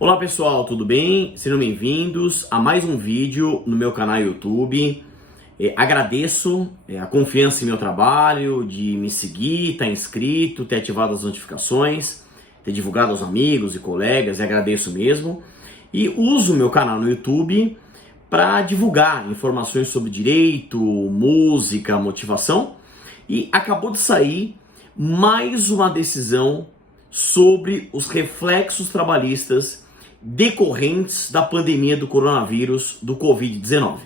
Olá pessoal, tudo bem? Sejam bem-vindos a mais um vídeo no meu canal YouTube. Agradeço a confiança em meu trabalho, de me seguir, estar inscrito, ter ativado as notificações, ter divulgado aos amigos e colegas, e agradeço mesmo. E uso o meu canal no YouTube para divulgar informações sobre direito, música, motivação. E acabou de sair mais uma decisão sobre os reflexos trabalhistas decorrentes da pandemia do coronavírus, do Covid-19.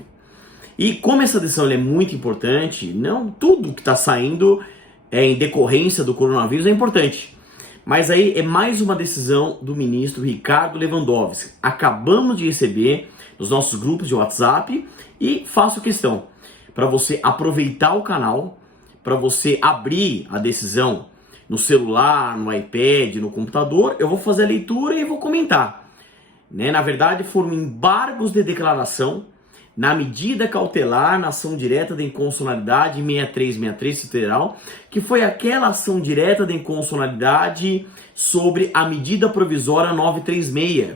E como essa decisão é muito importante, não tudo que está saindo em decorrência do coronavírus é importante. Mas aí é mais uma decisão do ministro Ricardo Lewandowski. Acabamos de receber nos nossos grupos de WhatsApp e faço questão para você aproveitar o canal, para você abrir a decisão no celular, no iPad, no computador. Eu vou fazer a leitura e vou comentar. Na verdade, foram embargos de declaração na medida cautelar, na ação direta de inconstitucionalidade 6363 federal, que foi aquela ação direta de inconstitucionalidade sobre a medida provisória 936,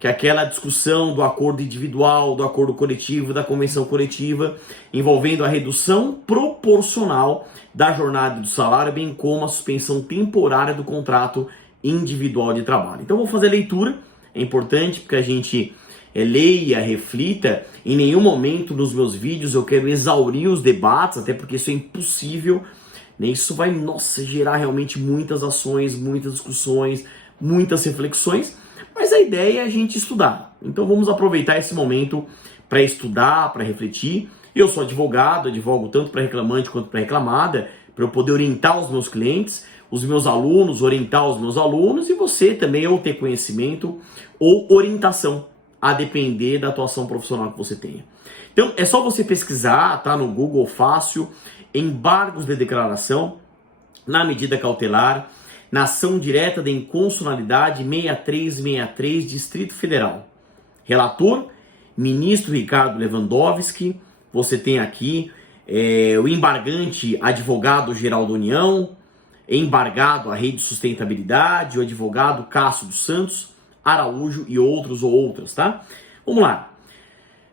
que é aquela discussão do acordo individual, do acordo coletivo, da convenção coletiva, envolvendo a redução proporcional da jornada e do salário, bem como a suspensão temporária do contrato individual de trabalho. Então, vou fazer a leitura. É importante porque a gente leia, reflita. Em nenhum momento nos meus vídeos eu quero exaurir os debates, até porque isso é impossível. Isso vai, gerar realmente muitas ações, muitas discussões, muitas reflexões. Mas a ideia é a gente estudar. Então vamos aproveitar esse momento para estudar, para refletir. Eu sou advogado, advogo tanto para reclamante quanto para reclamada, para eu poder orientar os meus clientes, os meus alunos, orientar os meus alunos, e você também ou ter conhecimento ou orientação, a depender da atuação profissional que você tenha. Então é só você pesquisar, tá, no Google fácil, embargos de declaração na medida cautelar, na ação direta de inconstitucionalidade 6363, Distrito Federal. Relator, ministro Ricardo Lewandowski. Você tem aqui o embargante advogado-geral da União, embargado a Rede de Sustentabilidade, o advogado Cássio dos Santos Araújo e outros ou outras, tá? Vamos lá.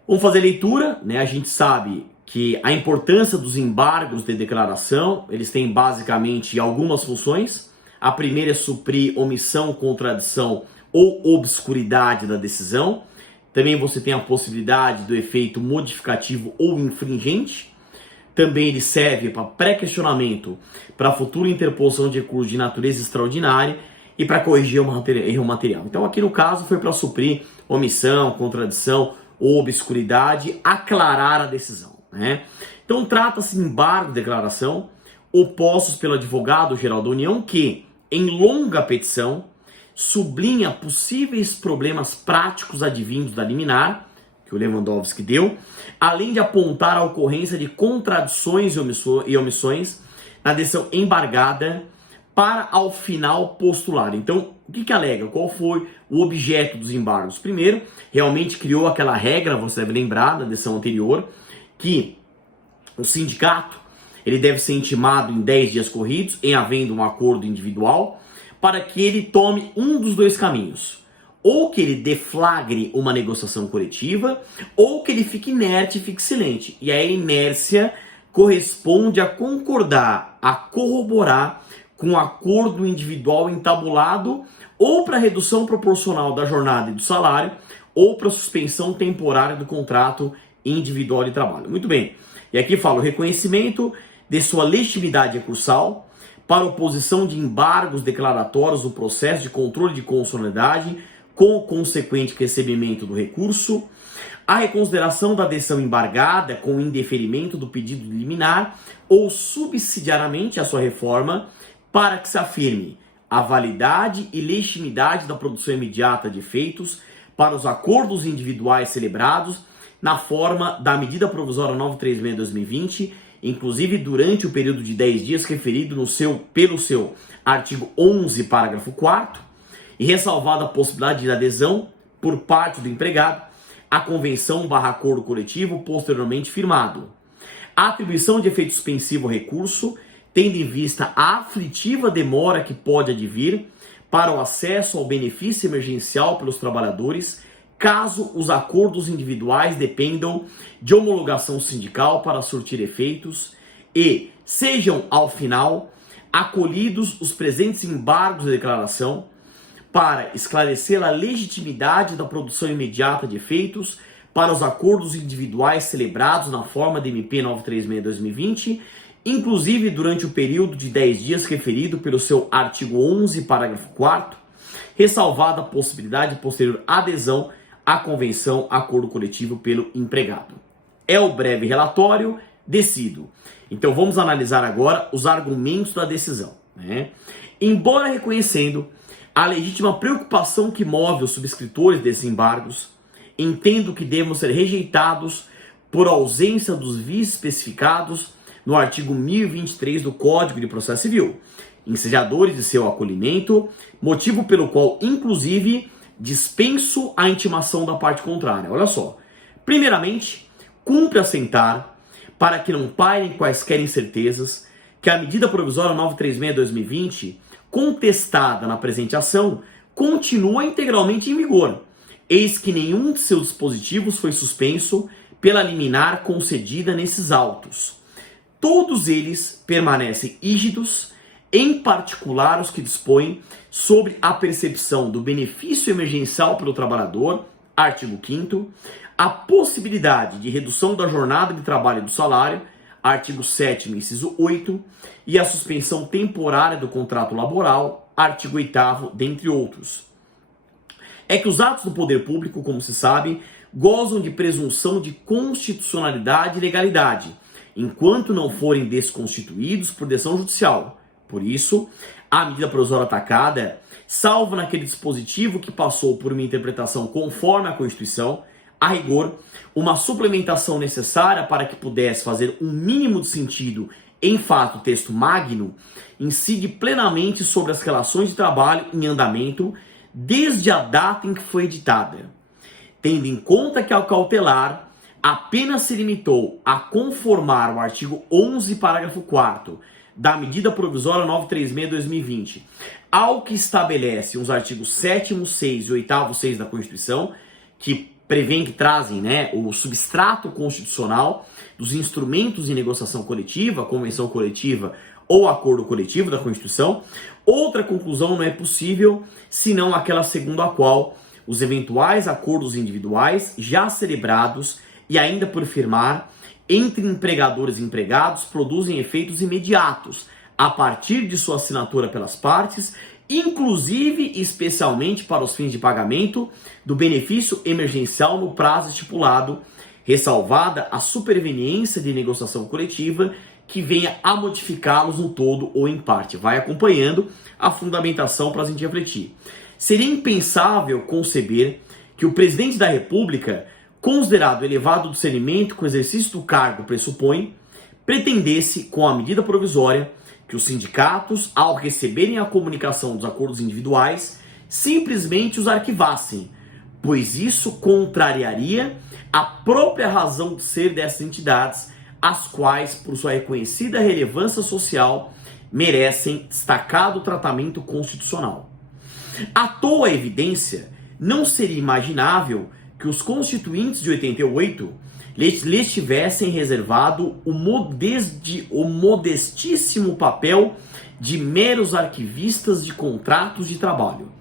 Vamos fazer leitura, A gente sabe que a importância dos embargos de declaração, eles têm basicamente algumas funções. A primeira é suprir omissão, contradição ou obscuridade da decisão. Também você tem a possibilidade do efeito modificativo ou infringente. Também ele serve para pré-questionamento, para futura interposição de recurso de natureza extraordinária e para corrigir um erro material. Então aqui no caso foi para suprir omissão, contradição ou obscuridade, aclarar a decisão. Então trata-se de embargo de declaração opostos pelo advogado-geral da União que, em longa petição, sublinha possíveis problemas práticos advindos da liminar, que o Lewandowski deu, além de apontar a ocorrência de contradições e omissões na decisão embargada para, ao final, postular. Então, o que alega? Qual foi o objeto dos embargos? Primeiro, realmente criou aquela regra, você deve lembrar da decisão anterior, que o sindicato ele deve ser intimado em 10 dias corridos, em havendo um acordo individual, para que ele tome um dos dois caminhos. Ou que ele deflagre uma negociação coletiva, ou que ele fique inerte e fique silente. E a inércia corresponde a concordar, a corroborar com um acordo individual entabulado, ou para redução proporcional da jornada e do salário, ou para suspensão temporária do contrato individual de trabalho. Muito bem. E aqui fala o reconhecimento de sua legitimidade recursal para oposição de embargos declaratórios no processo de controle de constitucionalidade com o consequente recebimento do recurso, a reconsideração da decisão embargada com o indeferimento do pedido de liminar ou subsidiariamente a sua reforma para que se afirme a validade e legitimidade da produção imediata de efeitos para os acordos individuais celebrados na forma da medida provisória 936/2020, inclusive durante o período de 10 dias referido pelo seu artigo 11, parágrafo 4º, e ressalvada a possibilidade de adesão por parte do empregado à convenção/acordo coletivo posteriormente firmado. A atribuição de efeito suspensivo ao recurso, tendo em vista a aflitiva demora que pode advir para o acesso ao benefício emergencial pelos trabalhadores, caso os acordos individuais dependam de homologação sindical para surtir efeitos e sejam, ao final, acolhidos os presentes embargos da declaração para esclarecer a legitimidade da produção imediata de efeitos para os acordos individuais celebrados na forma de MP 936/2020, inclusive durante o período de 10 dias referido pelo seu artigo 11, parágrafo 4º, ressalvada a possibilidade de posterior adesão à convenção acordo coletivo pelo empregado. É o breve relatório, decido. Então vamos analisar agora os argumentos da decisão, né? Embora reconhecendo a legítima preocupação que move os subscritores desses embargos, entendo que devem ser rejeitados por ausência dos vícios especificados no artigo 1023 do Código de Processo Civil, ensejadores de seu acolhimento, motivo pelo qual, inclusive, dispenso a intimação da parte contrária. Olha só. Primeiramente, cumpre assentar, para que não pairem quaisquer incertezas, que a medida provisória 936/2020, contestada na presente ação, continua integralmente em vigor, eis que nenhum de seus dispositivos foi suspenso pela liminar concedida nesses autos. Todos eles permanecem rígidos, em particular os que dispõem sobre a percepção do benefício emergencial pelo trabalhador, artigo 5º, a possibilidade de redução da jornada de trabalho e do salário, artigo 7º, inciso 8, e a suspensão temporária do contrato laboral, artigo 8º, dentre outros. É que os atos do poder público, como se sabe, gozam de presunção de constitucionalidade e legalidade, enquanto não forem desconstituídos por decisão judicial. Por isso, a medida provisória atacada, salvo naquele dispositivo que passou por uma interpretação conforme a Constituição, a rigor, uma suplementação necessária para que pudesse fazer um mínimo de sentido em fato o texto magno, incide plenamente sobre as relações de trabalho em andamento desde a data em que foi editada, tendo em conta que ao cautelar apenas se limitou a conformar o artigo 11, parágrafo 4º da medida provisória 936/2020 ao que estabelece os artigos 7º, 6 e 8º, 6 da Constituição, que prevêem, que trazem, né, o substrato constitucional dos instrumentos de negociação coletiva, convenção coletiva ou acordo coletivo da Constituição, outra conclusão não é possível senão aquela segundo a qual os eventuais acordos individuais já celebrados e ainda por firmar entre empregadores e empregados produzem efeitos imediatos a partir de sua assinatura pelas partes, inclusive e especialmente para os fins de pagamento do benefício emergencial no prazo estipulado, ressalvada a superveniência de negociação coletiva que venha a modificá-los no todo ou em parte. Vai acompanhando a fundamentação para a gente refletir. Seria impensável conceber que o presidente da República, considerado elevado discernimento que o exercício do cargo pressupõe, pretendesse, com a medida provisória, que os sindicatos, ao receberem a comunicação dos acordos individuais, simplesmente os arquivassem, pois isso contrariaria a própria razão de ser dessas entidades, as quais, por sua reconhecida relevância social, merecem destacado tratamento constitucional. À toa evidência, não seria imaginável que os constituintes de 88 lhes tivessem reservado o modestíssimo papel de meros arquivistas de contratos de trabalho.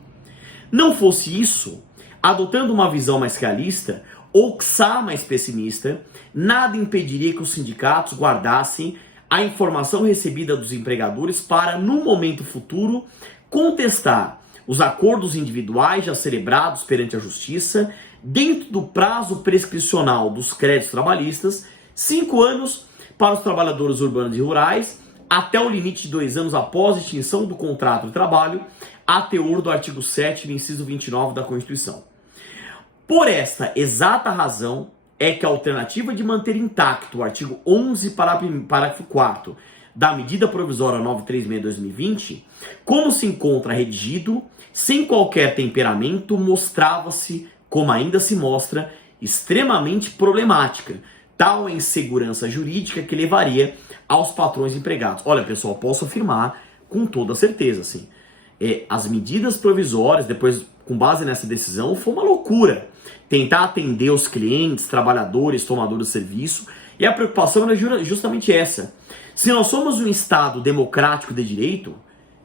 Não fosse isso, adotando uma visão mais realista, ou quiçá mais pessimista, nada impediria que os sindicatos guardassem a informação recebida dos empregadores para, no momento futuro, contestar os acordos individuais já celebrados perante a Justiça dentro do prazo prescricional dos créditos trabalhistas, 5 anos para os trabalhadores urbanos e rurais, até o limite de 2 anos após a extinção do contrato de trabalho, a teor do artigo 7º, inciso 29 da Constituição. Por esta exata razão é que a alternativa de manter intacto o artigo 11, parágrafo 4º da medida provisória 936/2020, como se encontra redigido, sem qualquer temperamento, mostrava-se, como ainda se mostra, extremamente problemática, tal a insegurança jurídica que levaria aos patrões empregados. Olha, pessoal, posso afirmar com toda certeza, assim, as medidas provisórias, depois com base nessa decisão, foi uma loucura. Tentar atender os clientes, trabalhadores, tomadores de serviço, e a preocupação era justamente essa. Se nós somos um Estado democrático de direito,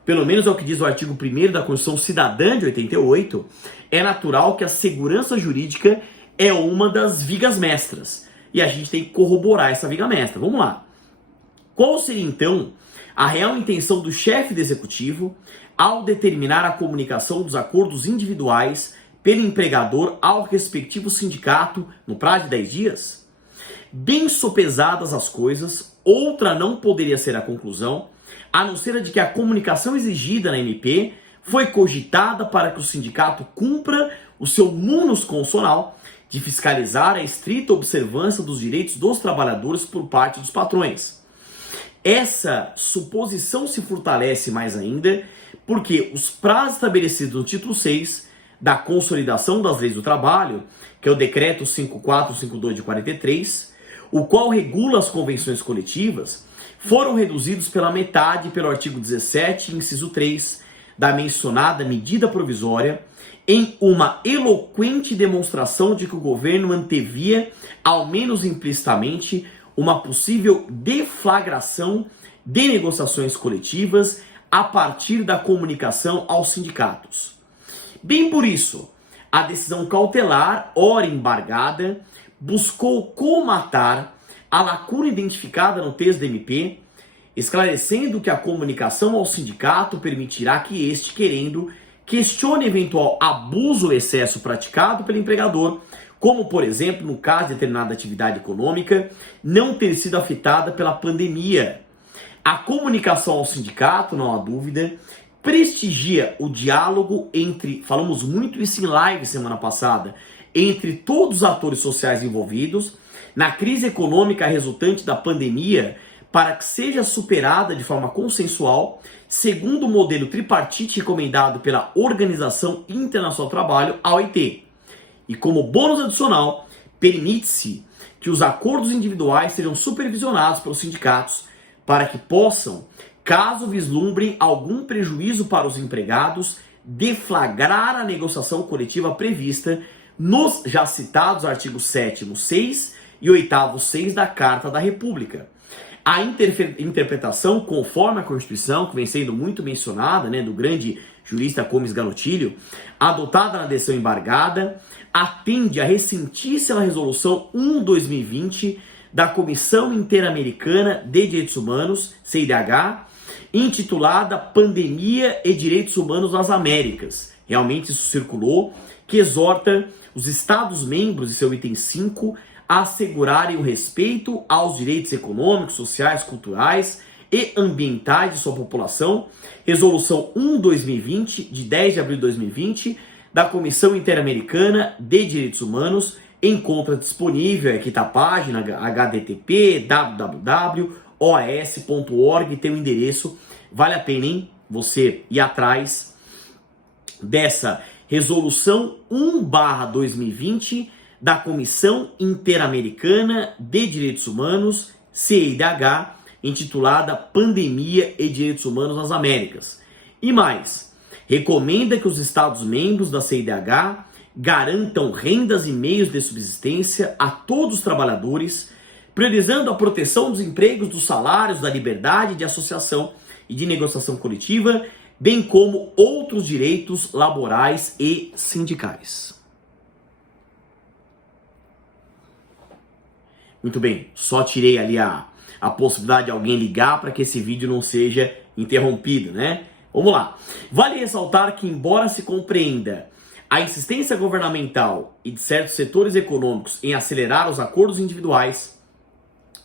pelo menos é o que diz o artigo 1º da Constituição Cidadã de 88, é natural que a segurança jurídica é uma das vigas mestras. E a gente tem que corroborar essa viga mestra. Vamos lá. Qual seria, então, a real intenção do chefe do executivo ao determinar a comunicação dos acordos individuais pelo empregador ao respectivo sindicato no prazo de 10 dias? Bem sopesadas as coisas, outra não poderia ser a conclusão, a não ser a de que a comunicação exigida na MP foi cogitada para que o sindicato cumpra o seu munus constitucional de fiscalizar a estrita observância dos direitos dos trabalhadores por parte dos patrões. Essa suposição se fortalece mais ainda porque os prazos estabelecidos no título 6 da Consolidação das Leis do Trabalho, que é o Decreto 5452 de 43, o qual regula as convenções coletivas, foram reduzidos pela metade pelo artigo 17, inciso 3, da mencionada medida provisória, em uma eloquente demonstração de que o governo antevia, ao menos implicitamente, uma possível deflagração de negociações coletivas a partir da comunicação aos sindicatos. Bem por isso, a decisão cautelar, ora embargada, buscou colmatar a lacuna identificada no texto da MP, esclarecendo que a comunicação ao sindicato permitirá que este, querendo, questione eventual abuso ou excesso praticado pelo empregador, como, por exemplo, no caso de determinada atividade econômica não ter sido afetada pela pandemia. A comunicação ao sindicato, não há dúvida, prestigia o diálogo entre, falamos muito isso em live semana passada, entre todos os atores sociais envolvidos na crise econômica resultante da pandemia, para que seja superada de forma consensual, segundo o modelo tripartite recomendado pela Organização Internacional do Trabalho, a OIT. E como bônus adicional, permite-se que os acordos individuais sejam supervisionados pelos sindicatos para que possam, caso vislumbrem algum prejuízo para os empregados, deflagrar a negociação coletiva prevista nos já citados artigos 7º, 6 e 8º, 6 da Carta da República. A interpretação, conforme a Constituição, que vem sendo muito mencionada, do grande jurista Comes Ganotilho, adotada na decisão embargada, atende à recentíssima Resolução 1/2020 da Comissão Interamericana de Direitos Humanos, CIDH, intitulada Pandemia e Direitos Humanos nas Américas. Realmente isso circulou, que exorta os Estados-membros, e seu item 5, a assegurarem o respeito aos direitos econômicos, sociais, culturais e ambientais de sua população. Resolução 1/2020, de 10 de abril de 2020, da Comissão Interamericana de Direitos Humanos, encontra disponível, aqui está a página, http www.oas.org, tem um endereço, vale a pena, hein? Você ir atrás dessa Resolução 1/2020 da Comissão Interamericana de Direitos Humanos, CIDH, intitulada Pandemia e Direitos Humanos nas Américas. E mais, recomenda que os Estados-membros da CIDH garantam rendas e meios de subsistência a todos os trabalhadores, priorizando a proteção dos empregos, dos salários, da liberdade de associação e de negociação coletiva, bem como outros direitos laborais e sindicais. Muito bem, só tirei ali a possibilidade de alguém ligar para que esse vídeo não seja interrompido, Vamos lá. Vale ressaltar que, embora se compreenda a insistência governamental e de certos setores econômicos em acelerar os acordos individuais,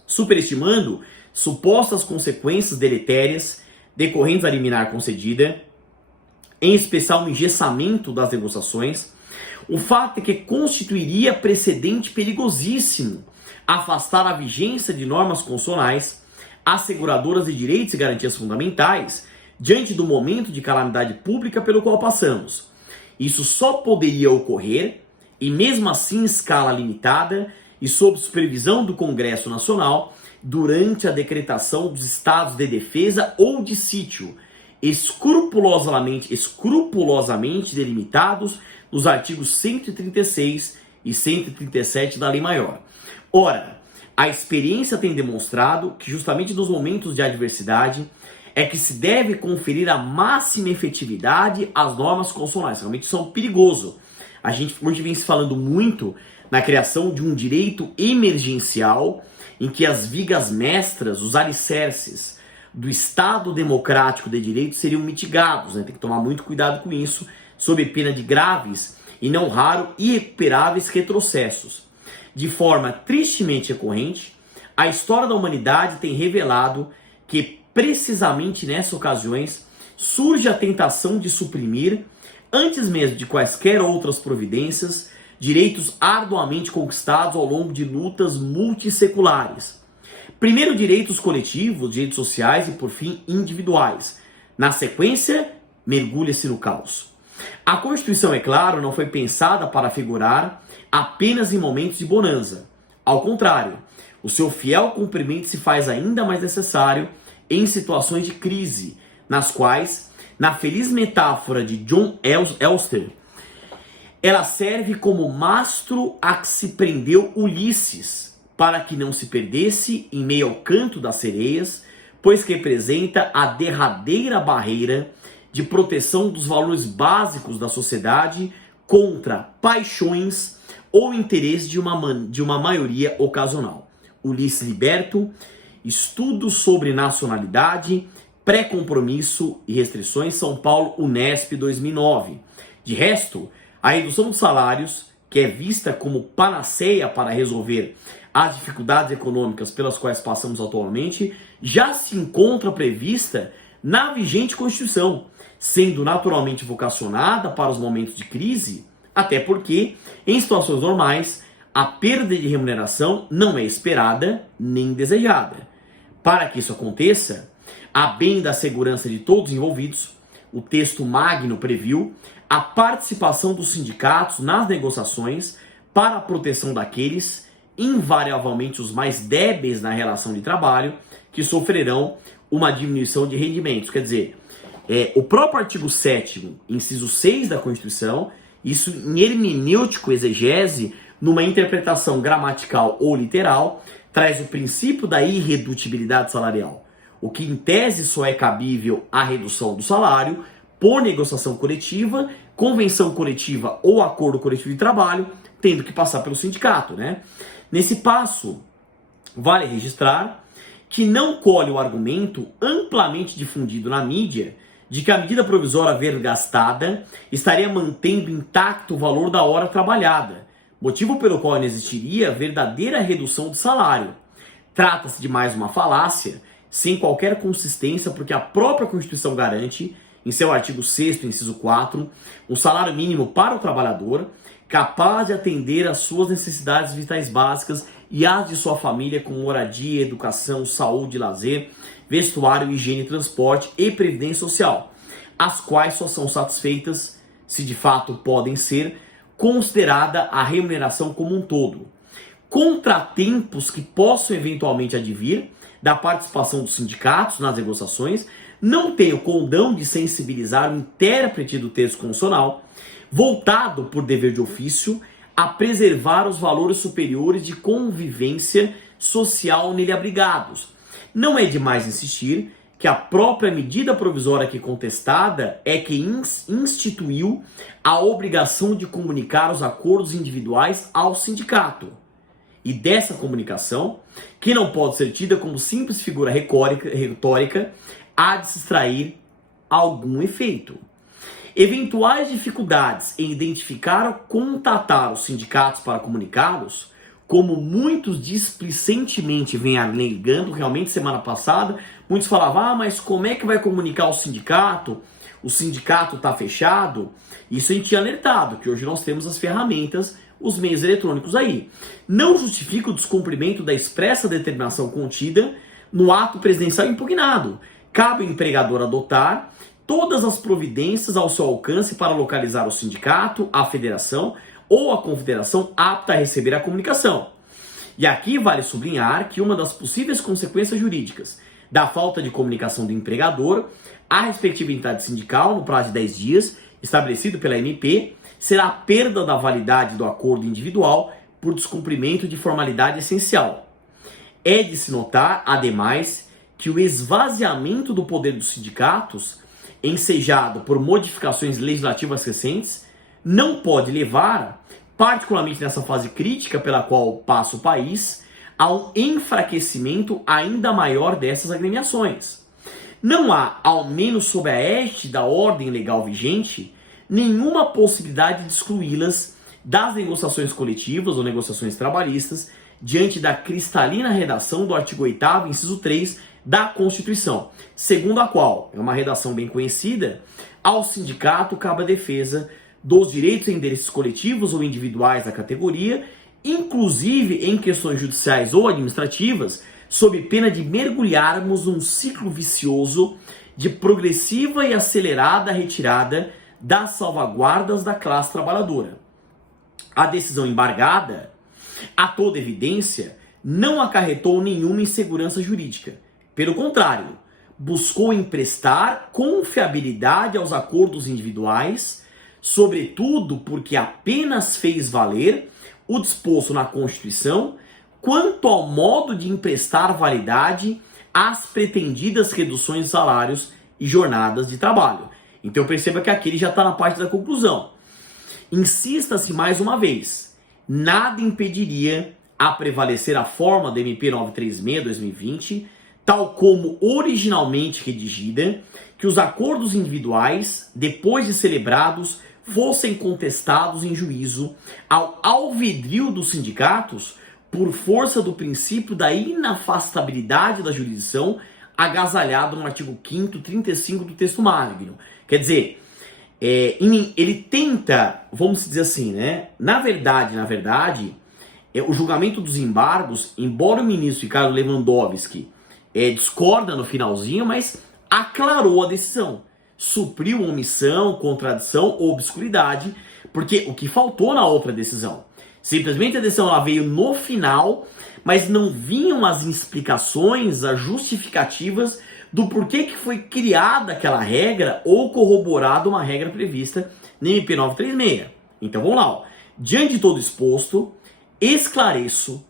superestimando supostas consequências deletérias decorrentes da liminar concedida, em especial no engessamento das negociações, o fato é que constituiria precedente perigosíssimo afastar a vigência de normas constitucionais asseguradoras de direitos e garantias fundamentais diante do momento de calamidade pública pelo qual passamos. Isso só poderia ocorrer, e mesmo assim em escala limitada e sob supervisão do Congresso Nacional, durante a decretação dos estados de defesa ou de sítio, escrupulosamente delimitados nos artigos 136 e 137 da Lei Maior. Ora, a experiência tem demonstrado que justamente nos momentos de adversidade é que se deve conferir a máxima efetividade às normas constitucionais. Realmente isso é perigoso. A gente hoje vem se falando muito na criação de um direito emergencial em que as vigas mestras, os alicerces do Estado democrático de direito seriam mitigados, né? Tem que tomar muito cuidado com isso, sob pena de graves e não raro irrecuperáveis retrocessos. De forma tristemente recorrente, a história da humanidade tem revelado que precisamente nessas ocasiões surge a tentação de suprimir, antes mesmo de quaisquer outras providências, direitos arduamente conquistados ao longo de lutas multisseculares. Primeiro, direitos coletivos, direitos sociais e, por fim, individuais. Na sequência, mergulha-se no caos. A Constituição, é claro, não foi pensada para figurar apenas em momentos de bonança. Ao contrário, o seu fiel cumprimento se faz ainda mais necessário em situações de crise, nas quais, na feliz metáfora de John Elster, ela serve como mastro a que se prendeu Ulisses, para que não se perdesse em meio ao canto das sereias, pois que representa a derradeira barreira de proteção dos valores básicos da sociedade contra paixões ou interesse de uma maioria ocasional. Ulisses Liberto, Estudos sobre Nacionalidade, Pré-Compromisso e Restrições, São Paulo, Unesp, 2009. De resto, a redução dos salários, que é vista como panaceia para resolver as dificuldades econômicas pelas quais passamos atualmente, já se encontra prevista na vigente Constituição, sendo naturalmente vocacionada para os momentos de crise, até porque, em situações normais, a perda de remuneração não é esperada nem desejada. Para que isso aconteça, a bem da segurança de todos os envolvidos, o texto magno previu a participação dos sindicatos nas negociações para a proteção daqueles, invariavelmente os mais débeis na relação de trabalho, que sofrerão uma diminuição de rendimentos. Quer dizer, o próprio artigo 7º, inciso 6 da Constituição, isso em hermenêutico exegese, numa interpretação gramatical ou literal, traz o princípio da irredutibilidade salarial, o que em tese só é cabível à redução do salário por negociação coletiva, convenção coletiva ou acordo coletivo de trabalho, tendo que passar pelo sindicato, né? Nesse passo, vale registrar que não colhe o argumento amplamente difundido na mídia de que a medida provisória vergastada estaria mantendo intacto o valor da hora trabalhada, motivo pelo qual não existiria verdadeira redução do salário. Trata-se de mais uma falácia, sem qualquer consistência, porque a própria Constituição garante, em seu artigo 6º, inciso 4, um salário mínimo para o trabalhador, capaz de atender às suas necessidades vitais básicas e às de sua família, como moradia, educação, saúde, lazer, vestuário, higiene, transporte e previdência social, as quais só são satisfeitas, se de fato podem ser, considerada a remuneração como um todo. Contratempos que possam eventualmente advir da participação dos sindicatos nas negociações não têm o condão de sensibilizar o intérprete do texto constitucional, voltado por dever de ofício a preservar os valores superiores de convivência social nele abrigados. Não é demais insistir que a própria medida provisória aqui contestada é que instituiu a obrigação de comunicar os acordos individuais ao sindicato. E dessa comunicação, que não pode ser tida como simples figura retórica, há de se extrair algum efeito. Eventuais dificuldades em identificar ou contatar os sindicatos para comunicá-los, como muitos displicentemente vêm alegando, realmente semana passada, muitos falavam, mas como é que vai comunicar o sindicato? O sindicato está fechado? Isso a gente tinha alertado, que hoje nós temos as ferramentas, os meios eletrônicos aí. Não justifica o descumprimento da expressa determinação contida no ato presidencial impugnado. Cabe ao empregador adotar todas as providências ao seu alcance para localizar o sindicato, a federação ou a confederação apta a receber a comunicação. E aqui vale sublinhar que uma das possíveis consequências jurídicas da falta de comunicação do empregador, a respectiva entidade sindical, no prazo de 10 dias, estabelecido pela MP, será a perda da validade do acordo individual por descumprimento de formalidade essencial. É de se notar, ademais, que o esvaziamento do poder dos sindicatos, ensejado por modificações legislativas recentes, não pode levar, particularmente nessa fase crítica pela qual passa o país, a um enfraquecimento ainda maior dessas agremiações. Não há, ao menos sob a égide da ordem legal vigente, nenhuma possibilidade de excluí-las das negociações coletivas ou negociações trabalhistas diante da cristalina redação do artigo 8º, inciso 3 da Constituição, segundo a qual, é uma redação bem conhecida, ao sindicato cabe a defesa dos direitos e interesses coletivos ou individuais da categoria, inclusive em questões judiciais ou administrativas, sob pena de mergulharmos num ciclo vicioso de progressiva e acelerada retirada das salvaguardas da classe trabalhadora. A decisão embargada, a toda evidência, não acarretou nenhuma insegurança jurídica. Pelo contrário, buscou emprestar confiabilidade aos acordos individuais, sobretudo porque apenas fez valer o disposto na Constituição quanto ao modo de emprestar validade às pretendidas reduções de salários e jornadas de trabalho. Então perceba que aqui ele já está na parte da conclusão. Insista-se mais uma vez, nada impediria a prevalecer a forma da MP 936/2020, tal como originalmente redigida, que os acordos individuais, depois de celebrados, fossem contestados em juízo ao alvedrio dos sindicatos por força do princípio da inafastabilidade da jurisdição agasalhado no artigo 5º, 35 do texto magno. Quer dizer, ele tenta, vamos dizer assim, né? Na verdade, o julgamento dos embargos, embora o ministro Ricardo Lewandowski discorda no finalzinho, mas aclarou a decisão. Supriu omissão, contradição ou obscuridade, porque o que faltou na outra decisão? Simplesmente a decisão ela veio no final, mas não vinham as explicações, as justificativas do porquê que foi criada aquela regra ou corroborada uma regra prevista na MP 936. Então vamos lá. Ó. Diante de todo exposto, esclareço,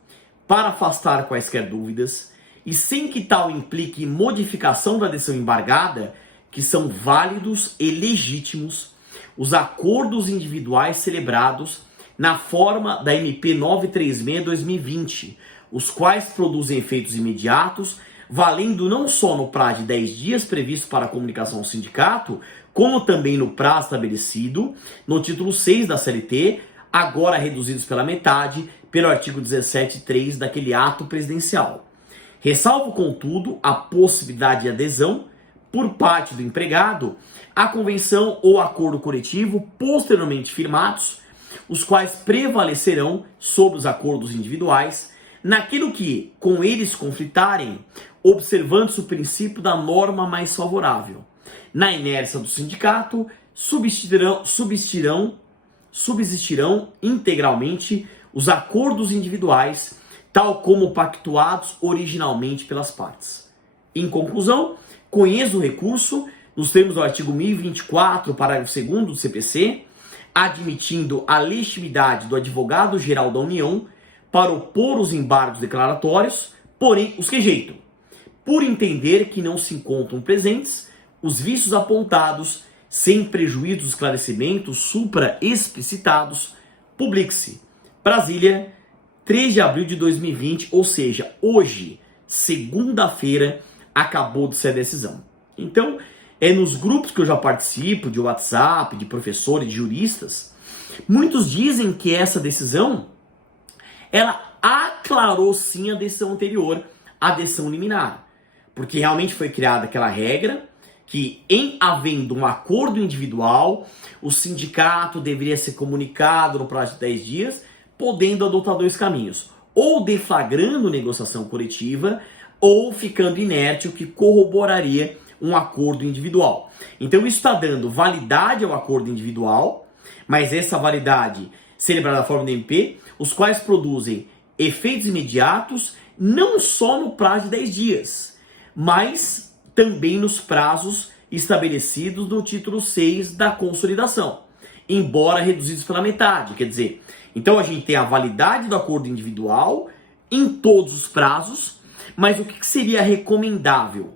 para afastar quaisquer dúvidas, e sem que tal implique modificação da decisão embargada, que são válidos e legítimos os acordos individuais celebrados na forma da MP 936/2020, os quais produzem efeitos imediatos, valendo não só no prazo de 10 dias previsto para a comunicação ao sindicato, como também no prazo estabelecido no título 6 da CLT, agora reduzidos pela metade, pelo artigo 17.3 daquele ato presidencial. Ressalvo, contudo, a possibilidade de adesão por parte do empregado à convenção ou acordo coletivo posteriormente firmados, os quais prevalecerão sobre os acordos individuais, naquilo que, com eles conflitarem, observando-se o princípio da norma mais favorável. Na inércia do sindicato, subsistirão integralmente os acordos individuais, tal como pactuados originalmente pelas partes. Em conclusão, conheço o recurso, nos termos do artigo 1024, parágrafo 2º do CPC, admitindo a legitimidade do advogado-geral da União para opor os embargos declaratórios, porém os rejeito, por entender que não se encontram presentes os vícios apontados, sem prejuízo dos esclarecimentos supra-explicitados. Publique-se. Brasília, 3 de abril de 2020, ou seja, hoje, segunda-feira, acabou de ser a decisão. Então, nos grupos que eu já participo, de WhatsApp, de professores, de juristas, muitos dizem que essa decisão, ela aclarou sim a decisão anterior, a decisão liminar. Porque realmente foi criada aquela regra que, em havendo um acordo individual, o sindicato deveria ser comunicado no prazo de 10 dias, podendo adotar dois caminhos. Ou deflagrando negociação coletiva, ou ficando inerte, o que corroboraria um acordo individual. Então isso está dando validade ao acordo individual, mas essa validade celebrada da forma do MP, os quais produzem efeitos imediatos, não só no prazo de 10 dias, mas também nos prazos estabelecidos no título 6 da consolidação, embora reduzidos pela metade. Quer dizer, então a gente tem a validade do acordo individual em todos os prazos, mas o que seria recomendável?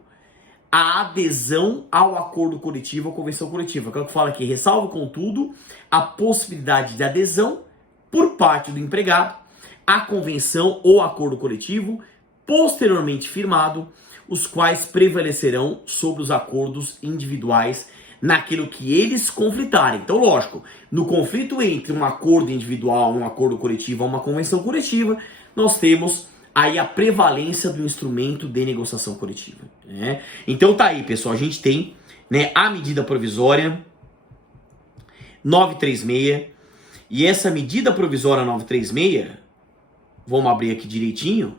A adesão ao acordo coletivo, à convenção coletiva, que é o que fala aqui, ressalva, contudo, a possibilidade de adesão por parte do empregado à convenção ou acordo coletivo posteriormente firmado, os quais prevalecerão sobre os acordos individuais naquilo que eles conflitarem. Então, lógico, no conflito entre um acordo individual, um acordo coletivo ou uma convenção coletiva, nós temos aí a prevalência do instrumento de negociação coletiva. Né? Então tá aí, pessoal, a gente tem, né, a medida provisória 936, e essa medida provisória 936, vamos abrir aqui direitinho,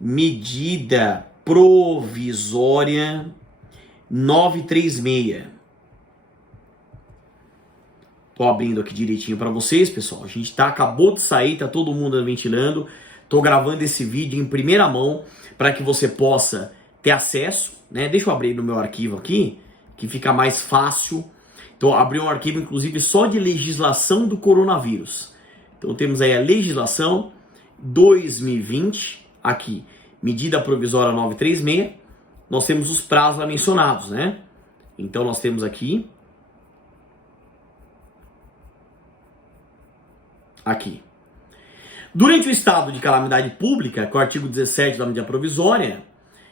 medida provisória 936. Tô abrindo aqui direitinho para vocês, pessoal. A gente acabou de sair, tá todo mundo ventilando. Tô gravando esse vídeo em primeira mão para que você possa ter acesso, né? Deixa eu abrir no meu arquivo aqui, que fica mais fácil. Então, abri um arquivo, inclusive, só de legislação do coronavírus. Então, temos aí a legislação 2020, aqui, medida provisória 936. Nós temos os prazos lá mencionados, né? Então, nós temos aqui. Durante o estado de calamidade pública, que é o artigo 17 da medida provisória,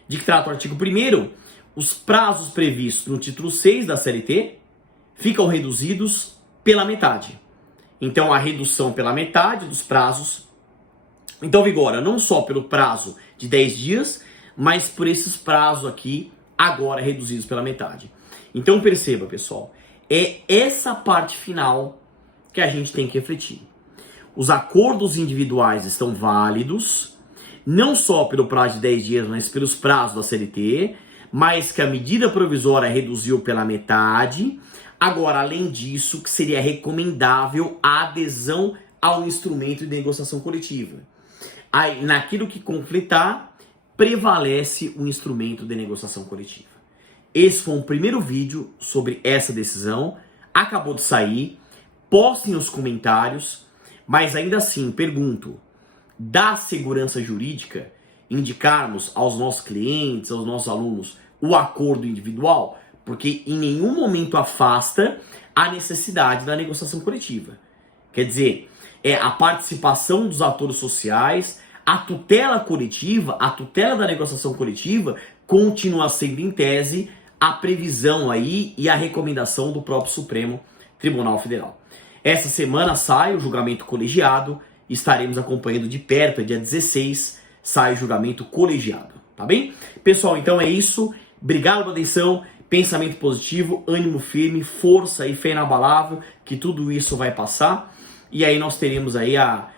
de que trata o artigo 1º, os prazos previstos no título 6 da CLT ficam reduzidos pela metade. Então, a redução pela metade dos prazos, então vigora não só pelo prazo de 10 dias, mas por esses prazos aqui, agora reduzidos pela metade. Então, perceba, pessoal, é essa parte final que a gente tem que refletir. Os acordos individuais estão válidos, não só pelo prazo de 10 dias, mas pelos prazos da CLT, mas que a medida provisória reduziu pela metade. Agora, além disso, que seria recomendável a adesão ao instrumento de negociação coletiva. Aí, naquilo que conflitar, prevalece o instrumento de negociação coletiva. Esse foi o primeiro vídeo sobre essa decisão. Acabou de sair. Postem os comentários. Mas ainda assim, pergunto, dá segurança jurídica indicarmos aos nossos clientes, aos nossos alunos, o acordo individual? Porque em nenhum momento afasta a necessidade da negociação coletiva. Quer dizer, é a participação dos atores sociais, a tutela coletiva, a tutela da negociação coletiva continua sendo, em tese, a previsão aí e a recomendação do próprio Supremo Tribunal Federal. Essa semana sai o julgamento colegiado, estaremos acompanhando de perto, dia 16, sai o julgamento colegiado, tá bem? Pessoal, então é isso, obrigado pela atenção, pensamento positivo, ânimo firme, força e fé inabalável, que tudo isso vai passar, e aí nós teremos aí a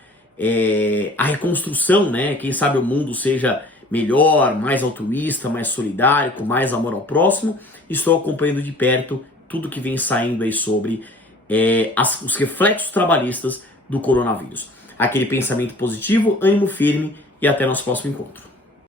reconstrução, né? Quem sabe o mundo seja melhor, mais altruísta, mais solidário, com mais amor ao próximo. Estou acompanhando de perto tudo que vem saindo aí sobre os reflexos trabalhistas do coronavírus. Aquele pensamento positivo, ânimo firme e até nosso próximo encontro.